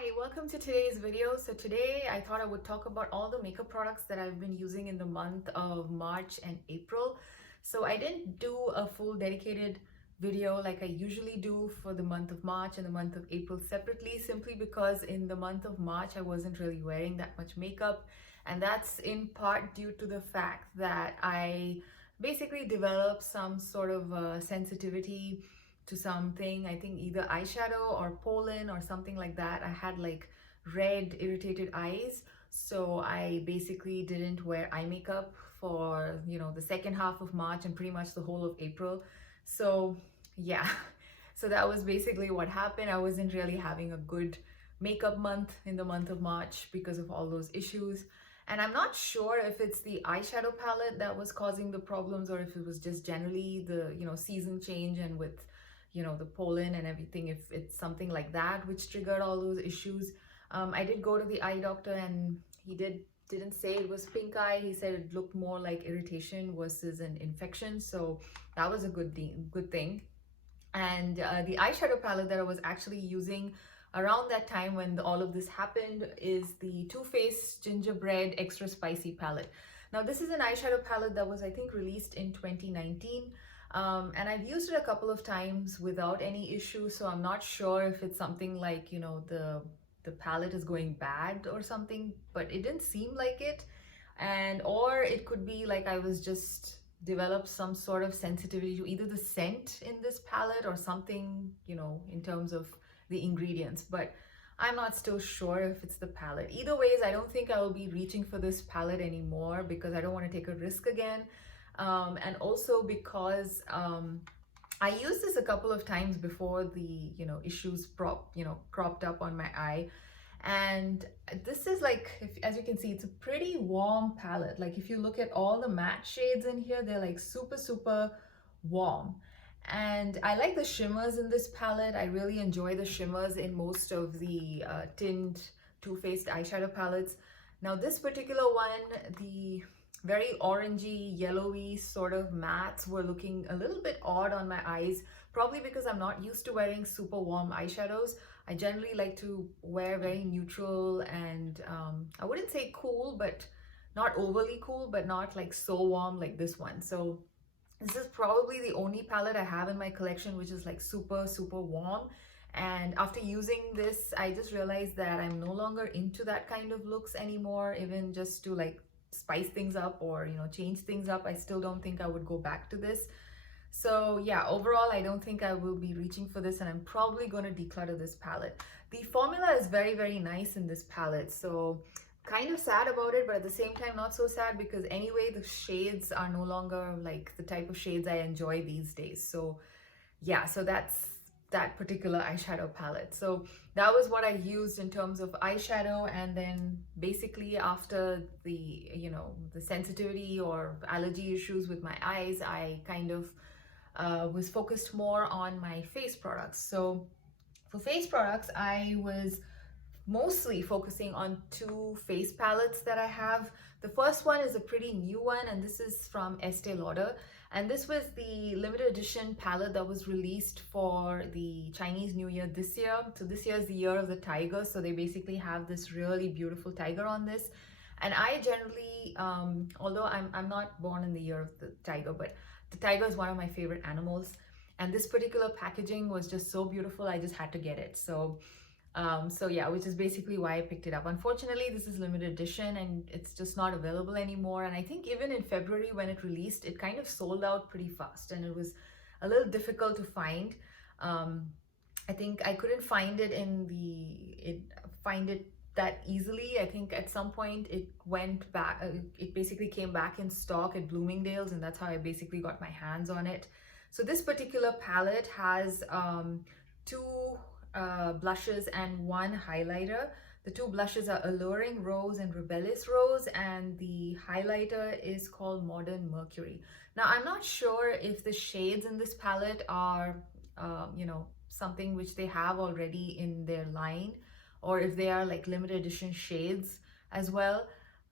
Hi, welcome to today's video. So today I thought I would talk about all the makeup products that I've been using in the month of March and April. So I didn't do a full dedicated video like I usually do for the month of March and the month of April separately, simply because in the month of March I wasn't really wearing that much makeup, and that's in part due to the fact that I basically developed some sort of sensitivity to something. I think either eyeshadow or pollen or something like that. I had like red irritated eyes, so I basically didn't wear eye makeup for the second half of March and pretty much the whole of April. So yeah, so that was basically what happened. I wasn't really having a good makeup month in the month of March because of all those issues. And I'm not sure if it's the eyeshadow palette that was causing the problems or if it was just generally the season change, and with the pollen and everything, if it's something like that which triggered all those issues. I did go to the eye doctor, and he didn't say it was pink eye. He said it looked more like irritation versus an infection, so that was a good thing. And the eyeshadow palette that I was actually using around that time when all of this happened is the Too Faced Gingerbread Extra Spicy palette. Now this is an eyeshadow palette that was, I think, released in 2019. And I've used it a couple of times without any issue, so I'm not sure if it's something like the palette is going bad or something, but it didn't seem like it. And or it could be like I was just developed some sort of sensitivity to either the scent in this palette or something, in terms of the ingredients. But I'm not still sure if it's the palette. Either ways, I don't think I will be reaching for this palette anymore because I don't want to take a risk again. And also because I used this a couple of times before the issues cropped up on my eye. And this is like, as you can see, it's a pretty warm palette. Like if you look at all the matte shades in here, they're like super warm. And I like the shimmers in this palette. I really enjoy the shimmers in most of the tint Too Faced eyeshadow palettes. Now this particular one, the very orangey, yellowy sort of mattes were looking a little bit odd on my eyes, probably because I'm not used to wearing super warm eyeshadows. I generally like to wear very neutral and I wouldn't say cool, but not overly cool, but not like so warm like this one. So this is probably the only palette I have in my collection which is like super warm. And after using this, I just realized that I'm no longer into that kind of looks anymore, even just to like spice things up or change things up. I still don't think I would go back to this. So yeah, overall I don't think I will be reaching for this, and I'm probably going to declutter this palette. The formula is very nice in this palette, so kind of sad about it, but at the same time not so sad, because anyway the shades are no longer like the type of shades I enjoy these days. So yeah, so that's that particular eyeshadow palette. So that was what I used in terms of eyeshadow. And then basically after the the sensitivity or allergy issues with my eyes, I kind of was focused more on my face products. So for face products, I was mostly focusing on two face palettes that I have. The first one is a pretty new one, and this is from Estee Lauder. And this was the limited edition palette that was released for the Chinese New Year this year. So this year is the year of the tiger. So they basically have this really beautiful tiger on this. And I generally, although I'm not born in the year of the tiger, but the tiger is one of my favorite animals. And this particular packaging was just so beautiful, I just had to get it. So yeah, which is basically why I picked it up. Unfortunately, this is limited edition and it's just not available anymore. And I think even in February when it released, it kind of sold out pretty fast and it was a little difficult to find. I think I couldn't find it find it that easily. I think at some point it went back, it basically came back in stock at Bloomingdale's, and that's how I basically got my hands on it. So this particular palette has two blushes and one highlighter. The two blushes are Alluring Rose and Rebellious Rose, and the highlighter is called Modern Mercury. Now I'm not sure if the shades in this palette are something which they have already in their line, or if they are like limited edition shades as well.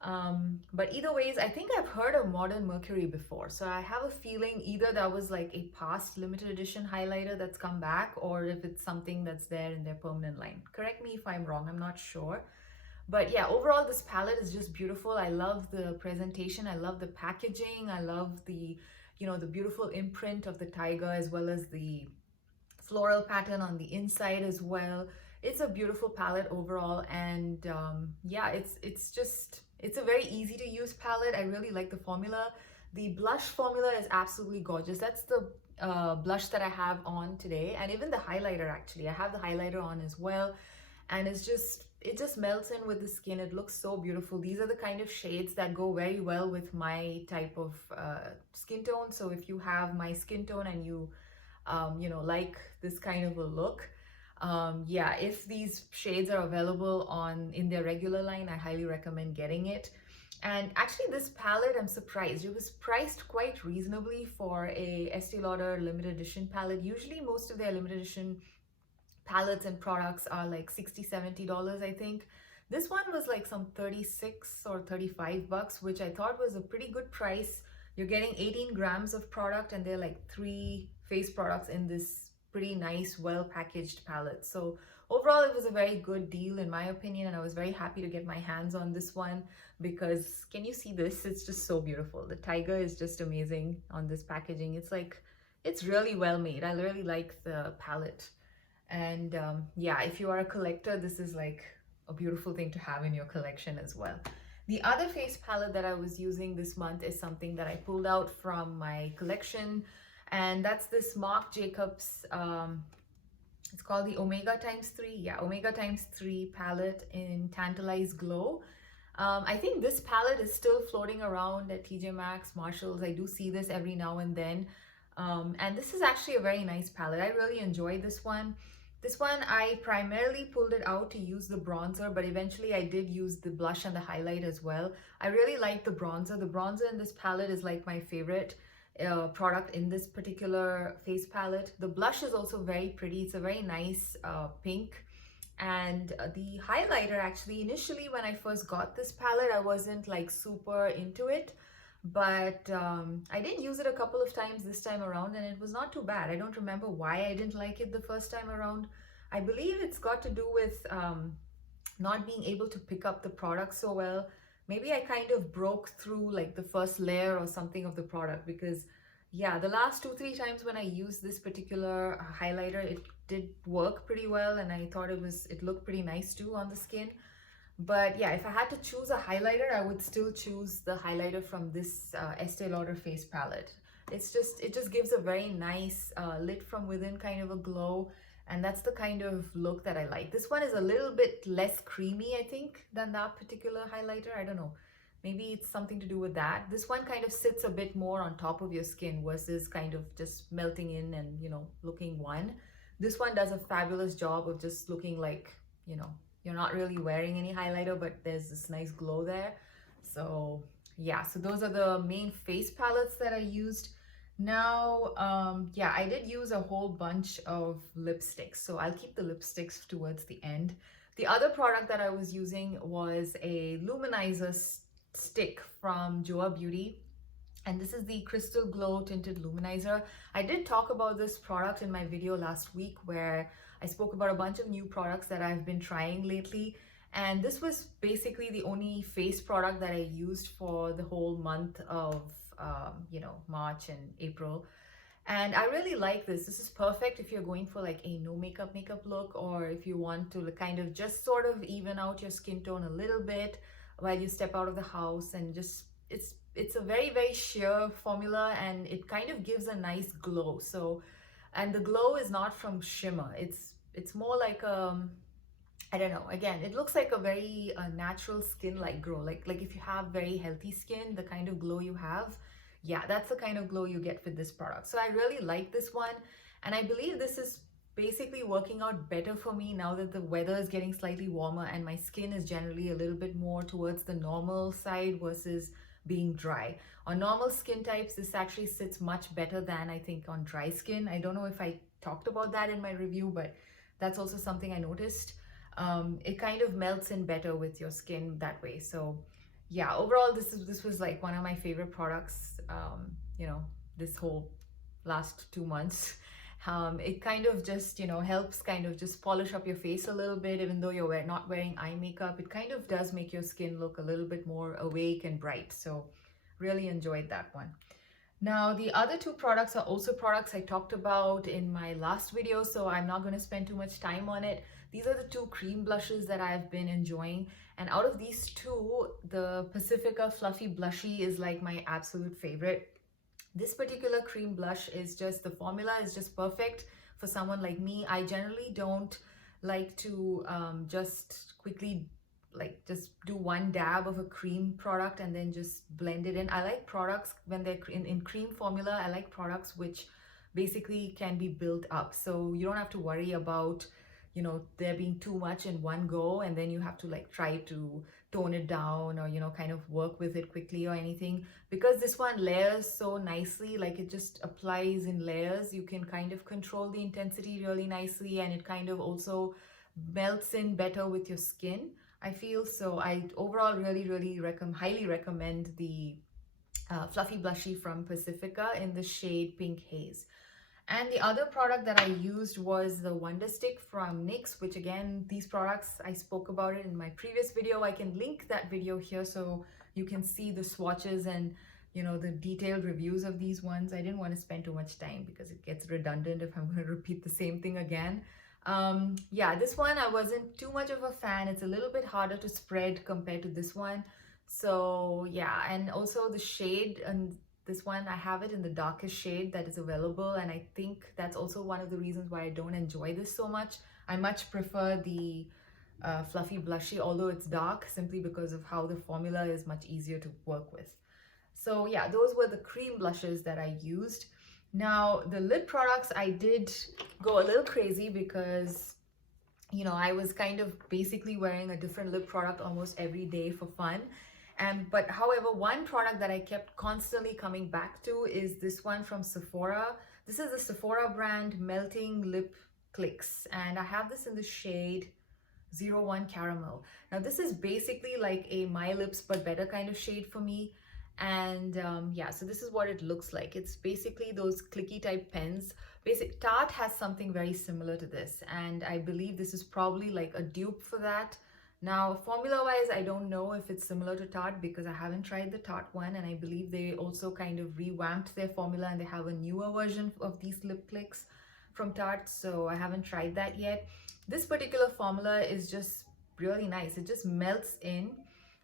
But either ways, I think I've heard of Modern Mercury before. So I have a feeling either that was like a past limited edition highlighter that's come back, or if it's something that's there in their permanent line. Correct me if I'm wrong, I'm not sure. But yeah, overall, this palette is just beautiful. I love the presentation. I love the packaging. I love the, the beautiful imprint of the tiger, as well as the floral pattern on the inside as well. It's a beautiful palette overall, and yeah, it's a very easy to use palette. I really like the formula. The blush formula is absolutely gorgeous. That's the blush that I have on today, and even the highlighter, actually I have the highlighter on as well, and it just melts in with the skin. It looks so beautiful. These are the kind of shades that go very well with my type of skin tone. So if you have my skin tone and you like this kind of a look, yeah, if these shades are available in their regular line, I highly recommend getting it. And actually, this palette, I'm surprised, it was priced quite reasonably for a Estee Lauder limited edition palette. Usually most of their limited edition palettes and products are like $60-$70, I think. This one was like some 36 or 35 bucks, which I thought was a pretty good price. You're getting 18 grams of product, and they're like 3 face products in this pretty nice, well packaged palette. So overall, it was a very good deal in my opinion, and I was very happy to get my hands on this one because can you see this? It's just so beautiful. The tiger is just amazing on this packaging. It's really well made. I really like the palette. And yeah, if you are a collector, this is like a beautiful thing to have in your collection as well. The other face palette that I was using this month is something that I pulled out from my collection, and that's this Marc Jacobs, it's called the Omega times 3. Yeah, Omega times 3 palette in Tantalize Glow. I think this palette is still floating around at TJ Maxx, Marshalls. I do see this every now and then. And this is actually a very nice palette. I really enjoy this one. This one, I primarily pulled it out to use the bronzer, but eventually I did use the blush and the highlight as well. I really like the bronzer. The bronzer in this palette is like my favorite product in this particular face palette. The blush is also very pretty. It's a very nice pink. And the highlighter, actually, initially when I first got this palette, I wasn't like super into it. But I did use it a couple of times this time around, and it was not too bad. I don't remember why I didn't like it the first time around. I believe it's got to do with not being able to pick up the product so well. Maybe I kind of broke through like the first layer or something of the product, because yeah, the last 2-3 times when I used this particular highlighter, it did work pretty well, and I thought it looked pretty nice too on the skin. But yeah, if I had to choose a highlighter, I would still choose the highlighter from this Estee Lauder face palette. It just gives a very nice lit from within kind of a glow, and that's the kind of look that I like. This one is a little bit less creamy, I think, than that particular highlighter. I don't know. Maybe it's something to do with that. This one kind of sits a bit more on top of your skin versus kind of just melting in and, looking one. This one does a fabulous job of just looking like, you're not really wearing any highlighter, but there's this nice glow there. So yeah, so those are the main face palettes that I used. Now, yeah, I did use a whole bunch of lipsticks, so I'll keep the lipsticks towards the end. The other product that I was using was a Luminizer stick from Joa Beauty, and this is the Crystal Glow Tinted Luminizer. I did talk about this product in my video last week where I spoke about a bunch of new products that I've been trying lately, and this was basically the only face product that I used for the whole month of March and April. And I really like this. This is perfect if you're going for like a no makeup look, or if you want to kind of just sort of even out your skin tone a little bit while you step out of the house, and just it's a very, very sheer formula, and it kind of gives a nice glow. So, and the glow is not from shimmer. It's more like I don't know. Again, it looks like a very natural skin-like glow. Like if you have very healthy skin, the kind of glow you have, yeah, that's the kind of glow you get with this product. So I really like this one, and I believe this is basically working out better for me now that the weather is getting slightly warmer and my skin is generally a little bit more towards the normal side versus being dry. On normal skin types, this actually sits much better than I think on dry skin. I don't know if I talked about that in my review, but that's also something I noticed. It kind of melts in better with your skin that way. So yeah, overall this was like one of my favorite products, you know, this whole last 2 months. It kind of just, you know, helps kind of just polish up your face a little bit, even though you're not wearing eye makeup. It kind of does make your skin look a little bit more awake and bright. So really enjoyed that one. Now, the other two products are also products I talked about in my last video, so I'm not going to spend too much time on it. These are the two cream blushes that I've been enjoying. And out of these two, the Pacifica Fluffy Blushy is like my absolute favorite. This particular cream blush is just, the formula is just perfect for someone like me. I generally don't like to just quickly just do one dab of a cream product and then just blend it in. I like products when they're in cream formula. I like products which basically can be built up, so you don't have to worry about, you know, there being too much in one go and then you have to like try to tone it down or, you know, kind of work with it quickly or anything. Because this one layers so nicely, like it just applies in layers, you can kind of control the intensity really nicely, and it kind of also melts in better with your skin, I feel. So I overall really highly recommend the Fluffy Blushy from Pacifica in the shade Pink Haze. And the other product that I used was the Wonder Stick from NYX, which again, these products, I spoke about it in my previous video. I can link that video here so you can see the swatches and, you know, the detailed reviews of these ones. I didn't want to spend too much time because it gets redundant if I'm going to repeat the same thing again. Yeah, this one I wasn't too much of a fan. It's a little bit harder to spread compared to this one. So yeah, and also the shade, and this one I have it in the darkest shade that is available, and I think that's also one of the reasons why I don't enjoy this so much. I much prefer the Fluffy Blushy, although it's dark, simply because of how the formula is much easier to work with. So yeah, those were the cream blushes that I used. Now, the lip products, I did go a little crazy because, you know, I was kind of basically wearing a different lip product almost every day for fun. But however, one product that I kept constantly coming back to is this one from Sephora. This is the Sephora brand Melting Lip Clicks, and I have this in the shade 01 Caramel. Now, this is basically like a My Lips but better kind of shade for me. And yeah, so this is what it looks like. It's basically those clicky type pens. Tarte has something very similar to this, and I believe this is probably like a dupe for that. Now, formula wise, I don't know if it's similar to Tarte because I haven't tried the Tarte one, and I believe they also kind of revamped their formula and they have a newer version of these lip clicks from Tarte, so I haven't tried that yet. This particular formula is just really nice. It just melts in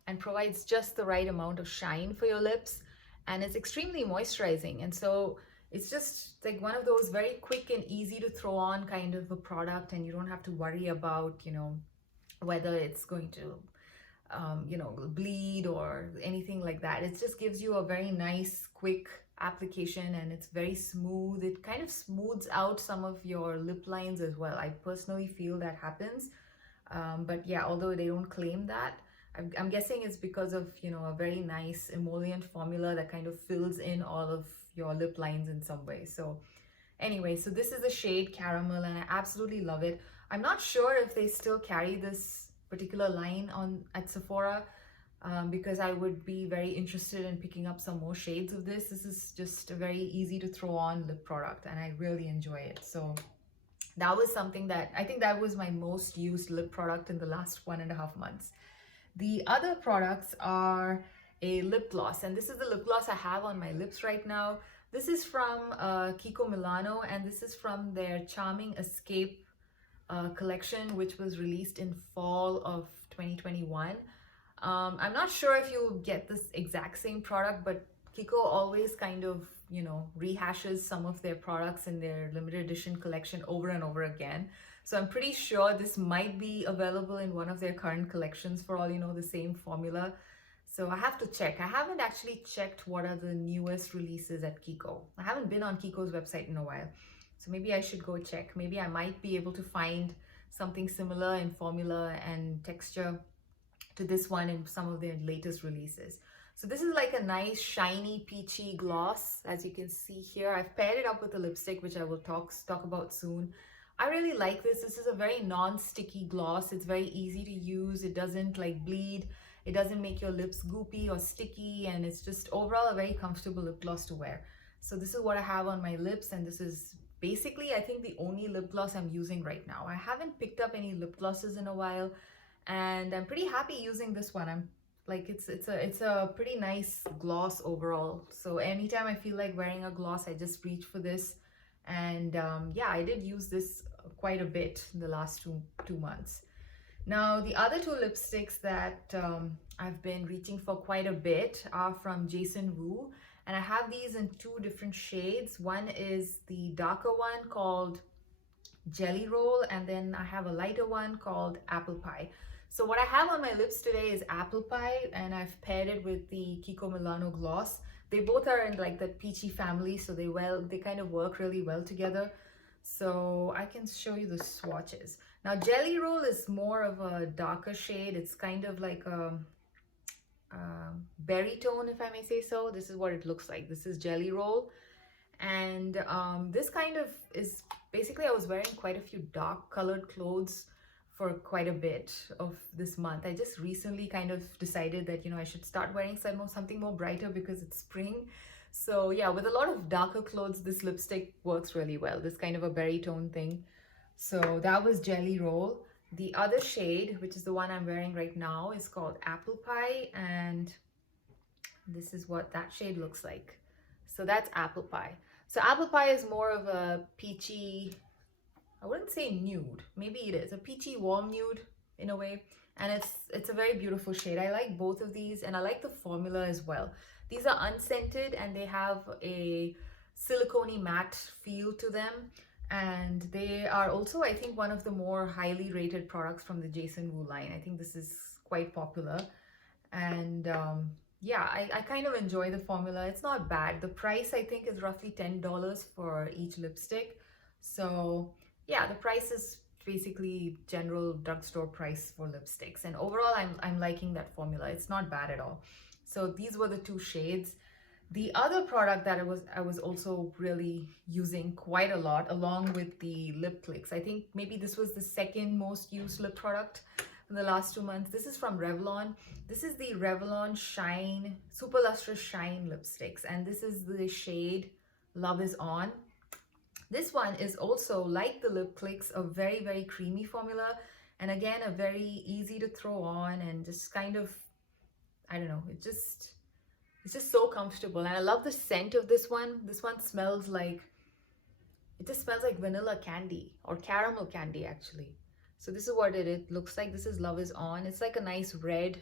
and provides just the right amount of shine for your lips, and it's extremely moisturizing. And so it's just like one of those very quick and easy to throw on kind of a product, and you don't have to worry about, you know, whether it's going to you know, bleed or anything like that. It just gives you a very nice quick application, and it's very smooth. It kind of smooths out some of your lip lines as well. I personally feel that happens, but yeah, although they don't claim that, I'm guessing it's because of, you know, a very nice emollient formula that kind of fills in all of your lip lines in some way. So anyway, so this is the shade Caramel, and I absolutely love it. I'm not sure if they still carry this particular line at Sephora, because I would be very interested in picking up some more shades of this. This is just a very easy to throw on lip product, and I really enjoy it. So that was something that I think that was my most used lip product in the last 1.5 months. The other products are a lip gloss, and this is the lip gloss I have on my lips right now. This is from Kiko Milano, and this is from their Charming Escape collection, which was released in fall of 2021. I'm not sure if you'll get this exact same product, but Kiko always kind of, you know, rehashes some of their products in their limited edition collection over and over again. So I'm pretty sure this might be available in one of their current collections, for all you know, the same formula. So I have to check. I haven't actually checked what are the newest releases at Kiko. I haven't been on Kiko's website in a while. So maybe I should go check. Maybe I might be able to find something similar in formula and texture to this one in some of their latest releases. So this is like a nice shiny peachy gloss, as you can see here. I've paired it up with a lipstick, which I will talk about soon. I really like this. This is a very non-sticky gloss. It's very easy to use. It doesn't like bleed. It doesn't make your lips goopy or sticky, and it's just overall a very comfortable lip gloss to wear. So this is what I have on my lips, and this is basically, I think, the only lip gloss I'm using right now. I haven't picked up any lip glosses in a while, and I'm pretty happy using this one. I'm like, it's a pretty nice gloss overall. So anytime I feel like wearing a gloss, I just reach for this. And yeah, I did use this quite a bit in the last two months. Now, the other two lipsticks that I've been reaching for quite a bit are from Jason Wu, and I have these in two different shades. One is the darker one called Jelly Roll, and then I have a lighter one called Apple Pie. So what I have on my lips today is Apple Pie, and I've paired it with the Kiko Milano Gloss. They both are in like the peachy family, so they kind of work really well together. So I can show you the swatches. Now, Jelly Roll is more of a darker shade. It's kind of like a berry tone, if I may say so. This is what it looks like. This is Jelly Roll. And this kind of is basically, I was wearing quite a few dark colored clothes for quite a bit of this month. I just recently kind of decided that, you know, I should start wearing something more brighter because it's spring. So yeah, with a lot of darker clothes, this lipstick works really well. This kind of a berry tone thing. So that was Jelly Roll. The other shade, which is the one I'm wearing right now, is called Apple Pie, and this is what that shade looks like. So that's Apple Pie. So Apple Pie is more of a peachy, I wouldn't say nude, maybe it is a peachy warm nude in a way, and it's a very beautiful shade. I like both of these, and I like the formula as well. These are unscented, and they have a silicone matte feel to them, and they are also, I think, one of the more highly rated products from the Jason Wu line. I think this is quite popular, and yeah, I kind of enjoy the formula. It's not bad. The price, I think, is roughly $10 for each lipstick. So yeah, the price is basically general drugstore price for lipsticks. And overall, I'm liking that formula. It's not bad at all. So these were the two shades. The other product that I was also really using quite a lot, along with the lip clicks. I think maybe this was the second most used lip product in the last 2 months. This is from Revlon. This is the Revlon Shine, Super Lustrous Shine lipsticks, and this is the shade Love Is On. This one is also, like the lip clicks, a very, very creamy formula, and again, a very easy to throw on, and just kind of, I don't know, it's just so comfortable. And I love the scent of this one. This one smells like, it just smells like vanilla candy or caramel candy actually. So this is what it looks like. This is Love Is On. It's like a nice red,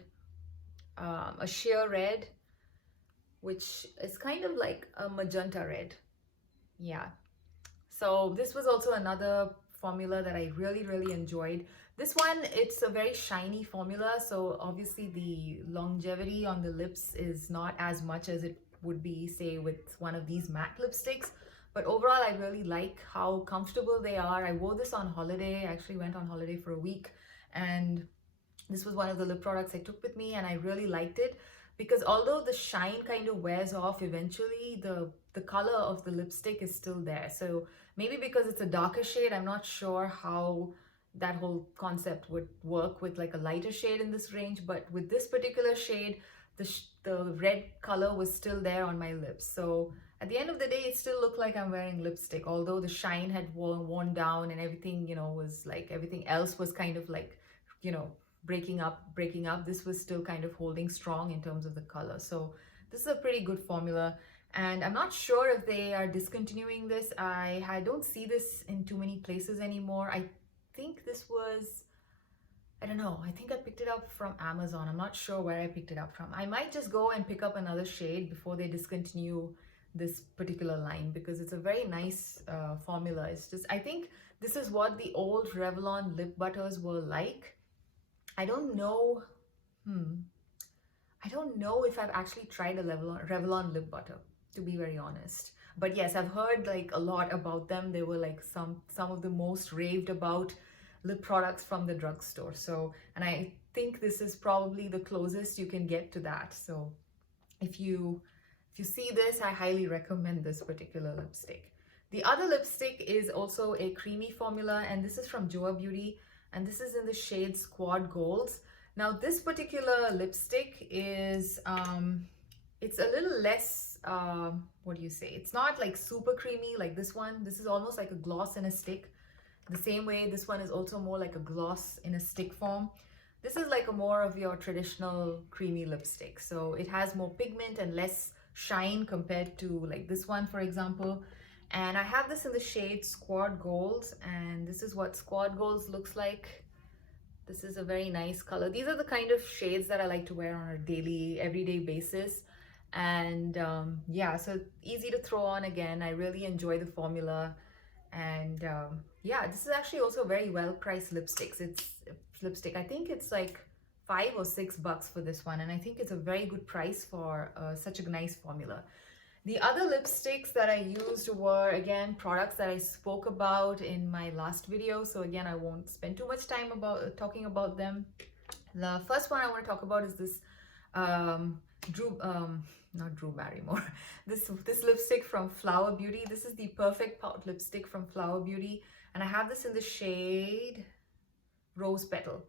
a sheer red, which is kind of like a magenta red. Yeah. So this was also another formula that I really, really enjoyed. This one, it's a very shiny formula, so obviously the longevity on the lips is not as much as it would be, say, with one of these matte lipsticks. But overall, I really like how comfortable they are. I wore this on holiday. I actually went on holiday for a week, and this was one of the lip products I took with me, and I really liked it because although the shine kind of wears off eventually, the color of the lipstick is still there. So maybe because it's a darker shade, I'm not sure how that whole concept would work with like a lighter shade in this range, but with this particular shade, the red color was still there on my lips. So at the end of the day, it still looked like I'm wearing lipstick, although the shine had worn down and everything, you know, was like everything else was kind of like, you know, breaking up. This was still kind of holding strong in terms of the color. So this is a pretty good formula. And I'm not sure if they are discontinuing this. I don't see this in too many places anymore. I think this was, I don't know, I think I picked it up from Amazon. I'm not sure where I picked it up from. I might just go and pick up another shade before they discontinue this particular line, because it's a very nice formula. It's just, I think this is what the old Revlon lip butters were like. I don't know, I don't know if I've actually tried a Revlon lip butter, to be very honest. But yes, I've heard like a lot about them. They were like some of the most raved about lip products from the drugstore. So, and I think this is probably the closest you can get to that. So if you see this, I highly recommend this particular lipstick. The other lipstick is also a creamy formula, and this is from Joa Beauty, and this is in the shade Squad Golds. Now this particular lipstick is it's a little less what do you say, it's not like super creamy like this one. This is almost like a gloss in a stick. The same way this one is also more like a gloss in a stick form. This is like a more of your traditional creamy lipstick. So it has more pigment and less shine compared to like this one, for example. And I have this in the shade Squad Gold, and this is what Squad Gold looks like. This is a very nice color. These are the kind of shades that I like to wear on a daily, everyday basis. And yeah, so easy to throw on again. I really enjoy the formula. And yeah, this is actually also very well priced lipsticks. It's lipstick. I think it's like $5 or $6 for this one. And I think it's a very good price for such a nice formula. The other lipsticks that I used were, again, products that I spoke about in my last video. So again, I won't spend too much time about talking about them. The first one I want to talk about is this not Drew Barrymore. This lipstick from Flower Beauty. This is the Perfect Pout lipstick from Flower Beauty. And I have this in the shade Rose Petal.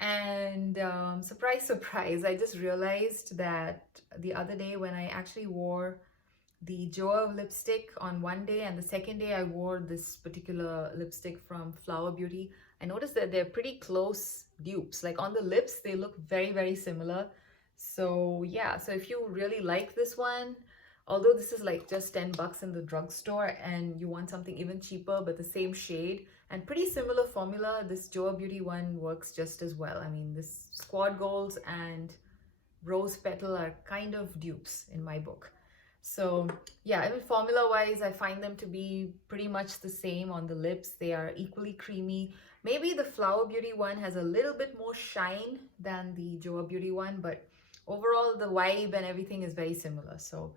And surprise, surprise, I just realized that the other day when I actually wore the Joe lipstick on one day, and the second day I wore this particular lipstick from Flower Beauty, I noticed that they're pretty close dupes. Like on the lips, they look very, very similar. So yeah, so if you really like this one, although this is like just $10 in the drugstore and you want something even cheaper but the same shade and pretty similar formula, this Joa Beauty one works just as well. I mean, this Squad Golds and Rose Petal are kind of dupes in my book. So yeah, I mean, formula wise, I find them to be pretty much the same on the lips. They are equally creamy. Maybe the Flower Beauty one has a little bit more shine than the Joa Beauty one, but overall the vibe and everything is very similar. So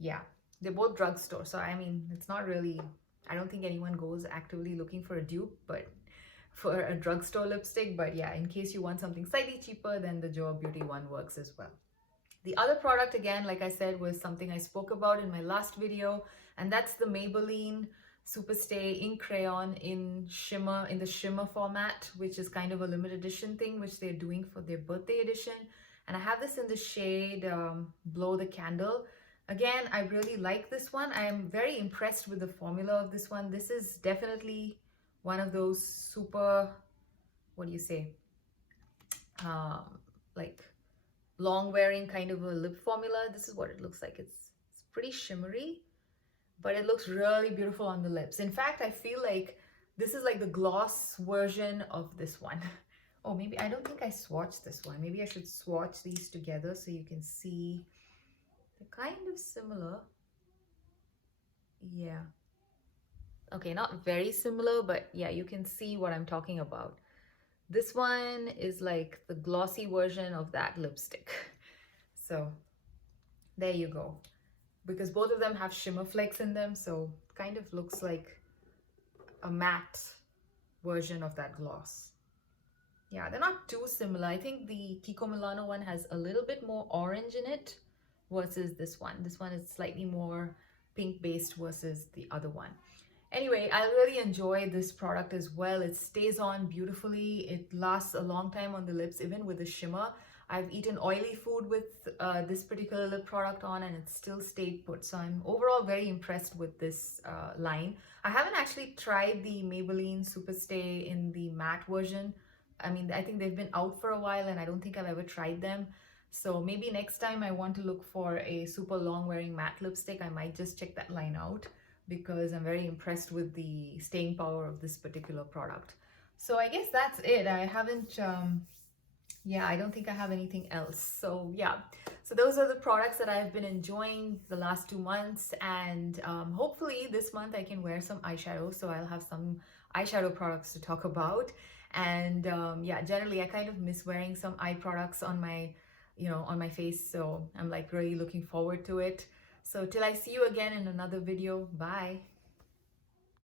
yeah, they're both drugstore. So I mean, it's not really, I don't think anyone goes actively looking for a dupe, but for a drugstore lipstick. But yeah, in case you want something slightly cheaper, then the Joa Beauty one works as well. The other product, again, like I said, was something I spoke about in my last video, and that's the Maybelline Superstay Ink Crayon in shimmer, in the shimmer format, which is kind of a limited edition thing, which they're doing for their birthday edition. And I have this in the shade Blow the Candle. Again, I really like this one. I am very impressed with the formula of this one. This is definitely one of those super, what do you say, like long wearing kind of a lip formula. This is what it looks like. It's pretty shimmery, but it looks really beautiful on the lips. In fact, I feel like this is like the gloss version of this one. Oh, maybe, I don't think I swatched this one. Maybe I should swatch these together so you can see. They're kind of similar. Yeah. Okay, not very similar, but yeah, you can see what I'm talking about. This one is like the glossy version of that lipstick. So there you go. Because both of them have shimmer flakes in them, so kind of looks like a matte version of that gloss. Yeah, they're not too similar. I think the Kiko Milano one has a little bit more orange in it versus this one. This one is slightly more pink based versus the other one. Anyway, I really enjoy this product as well. It stays on beautifully. It lasts a long time on the lips, even with the shimmer. I've eaten oily food with this particular lip product on, and it still stayed put. So I'm overall very impressed with this line. I haven't actually tried the Maybelline Superstay in the matte version. I mean, I think they've been out for a while and I don't think I've ever tried them. So maybe next time I want to look for a super long wearing matte lipstick, I might just check that line out, because I'm very impressed with the staying power of this particular product. So I guess that's it. I haven't, yeah, I don't think I have anything else. So yeah, so those are the products that I've been enjoying the last 2 months, and hopefully this month I can wear some eyeshadow, so I'll have some eyeshadow products to talk about. And yeah, generally I kind of miss wearing some eye products on my, on my face, so I'm like really looking forward to it. So till I see you again in another video, bye.